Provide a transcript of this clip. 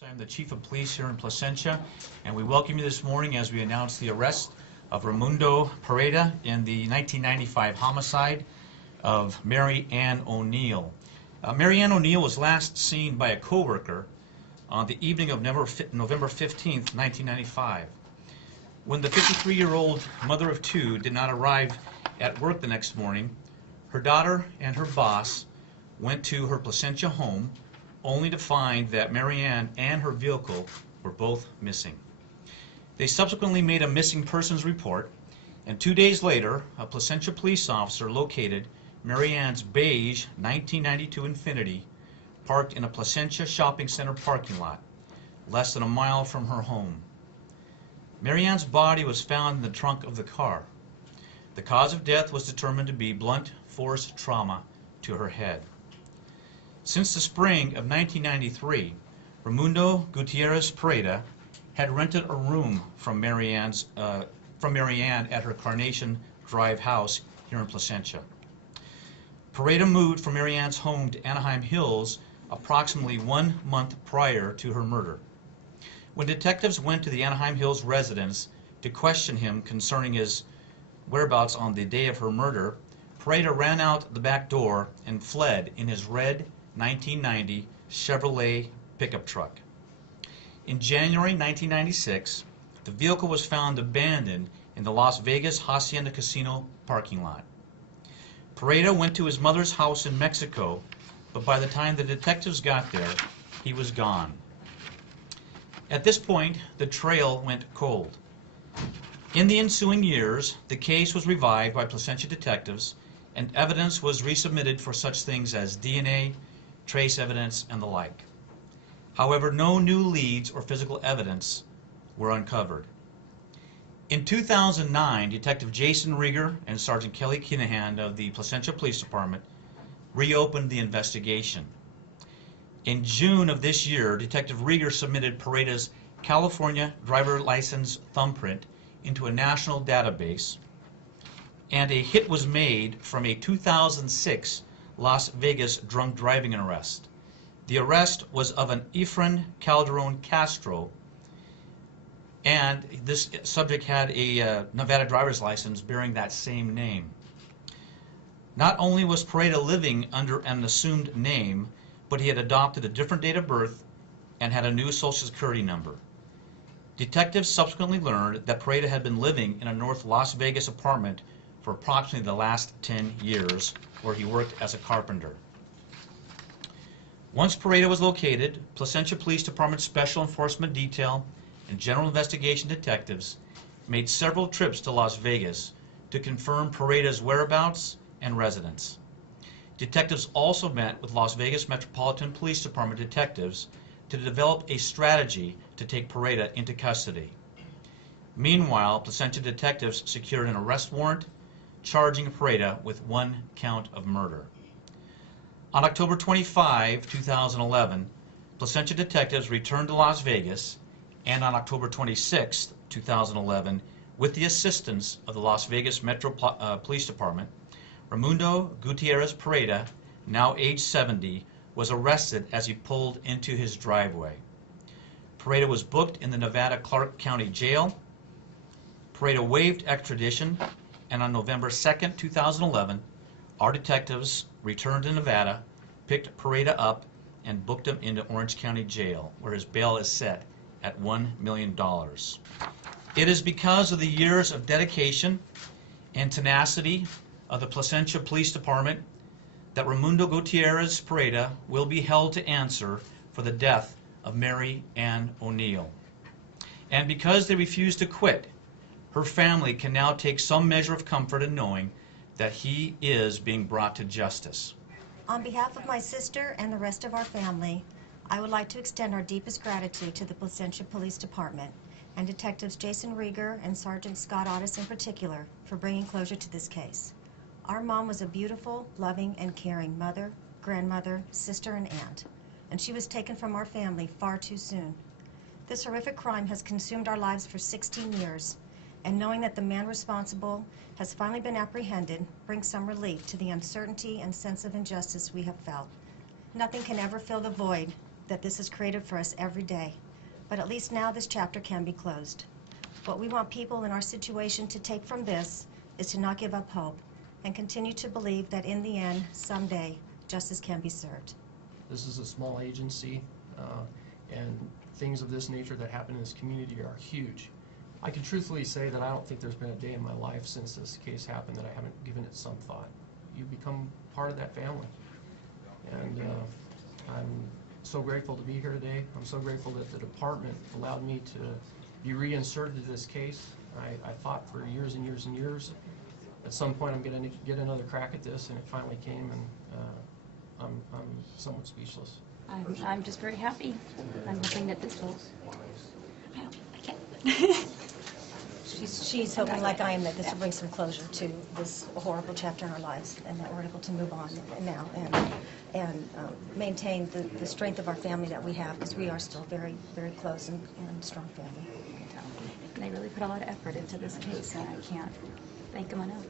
I'm the Chief of Police here in Placentia, and we welcome you this morning as we announce the arrest of Raymundo Pereda in the 1995 homicide of Mary Ann O'Neill. Mary Ann O'Neill was last seen by a co-worker on the evening of November 15th, 1995. When the 53-year-old mother of two did not arrive at work the next morning, her daughter and her boss went to her Placentia home only to find that Mary Ann and her vehicle were both missing. They subsequently made a missing persons report, and 2 days later, a Placentia police officer located Mary Ann's beige 1992 Infiniti parked in a Placentia shopping center parking lot, less than a mile from her home. Mary Ann's body was found in the trunk of the car. The cause of death was determined to be blunt force trauma to her head. Since the spring of 1993, Raymundo Gutierrez Pereda had rented a room from Mary Ann at her Carnation Drive house here in Placentia. Pereda moved from Mary Ann's home to Anaheim Hills approximately 1 month prior to her murder. When detectives went to the Anaheim Hills residence to question him concerning his whereabouts on the day of her murder, Pereda ran out the back door and fled in his red 1990 Chevrolet pickup truck. In January 1996, the vehicle was found abandoned in the Las Vegas Hacienda Casino parking lot. Pereda went to his mother's house in Mexico, but by the time the detectives got there, he was gone. At this point, the trail went cold. In the ensuing years, the case was revived by Placentia detectives, and evidence was resubmitted for such things as DNA, trace evidence, and the like. However, no new leads or physical evidence were uncovered. In 2009, Detective Jason Rieger and Sergeant Kelly Kinahan of the Placentia Police Department reopened the investigation. In June of this year, Detective Rieger submitted Pereda's California driver license thumbprint into a national database, and a hit was made from a 2006 Las Vegas drunk driving arrest. The arrest was of an Efrain Calderon Castro, and this subject had a Nevada driver's license bearing that same name. Not only was Pereda living under an assumed name, but he had adopted a different date of birth and had a new Social Security number. Detectives subsequently learned that Pereda had been living in a North Las Vegas apartment for approximately the last 10 years, where he worked as a carpenter. Once Pereda was located, Placentia Police Department Special Enforcement Detail and General Investigation detectives made several trips to Las Vegas to confirm Pereda's whereabouts and residence. Detectives also met with Las Vegas Metropolitan Police Department detectives to develop a strategy to take Pereda into custody. Meanwhile, Placentia detectives secured an arrest warrant charging Pereda with 1 count of murder. On October 25, 2011, Placentia detectives returned to Las Vegas, and on October 26, 2011, with the assistance of the Las Vegas Metro Police Department, Raymundo Gutierrez Pereda, now age 70, was arrested as he pulled into his driveway. Pereda was booked in the Nevada Clark County Jail. Pereda waived extradition, and on November 2nd, 2011, our detectives returned to Nevada, picked Pereda up, and booked him into Orange County Jail, where his bail is set at $1 million. It is because of the years of dedication and tenacity of the Placentia Police Department that Raymundo Gutierrez Pereda will be held to answer for the death of Mary Ann O'Neill. And because they refused to quit, her family can now take some measure of comfort in knowing that he is being brought to justice. On behalf of my sister and the rest of our family, I would like to extend our deepest gratitude to the Placentia Police Department and Detectives Jason Rieger and Sergeant Scott Otis in particular for bringing closure to this case. Our mom was a beautiful, loving, and caring mother, grandmother, sister, and aunt, and she was taken from our family far too soon. This horrific crime has consumed our lives for 16 years, and knowing that the man responsible has finally been apprehended brings some relief to the uncertainty and sense of injustice we have felt. Nothing can ever fill the void that this has created for us every day. But at least now this chapter can be closed. What we want people in our situation to take from this is to not give up hope and continue to believe that in the end, someday, justice can be served. This is a small agency, and things of this nature that happen in this community are huge. I can truthfully say that I don't think there's been a day in my life since this case happened that I haven't given it some thought. You become part of that family. And I'm so grateful to be here today. I'm so grateful that the department allowed me to be reinserted in this case. I fought for years and years and years. At some point I'm going to get another crack at this, and it finally came, and I'm somewhat speechless. I'm just very happy. I'm hoping that this will. I can't. She's hoping, like I am, that this will bring some closure to this horrible chapter in our lives, and that we're able to move on now and maintain the strength of our family that we have, because we are still very, very close and strong family. And they really put a lot of effort into this case, and I can't thank them enough.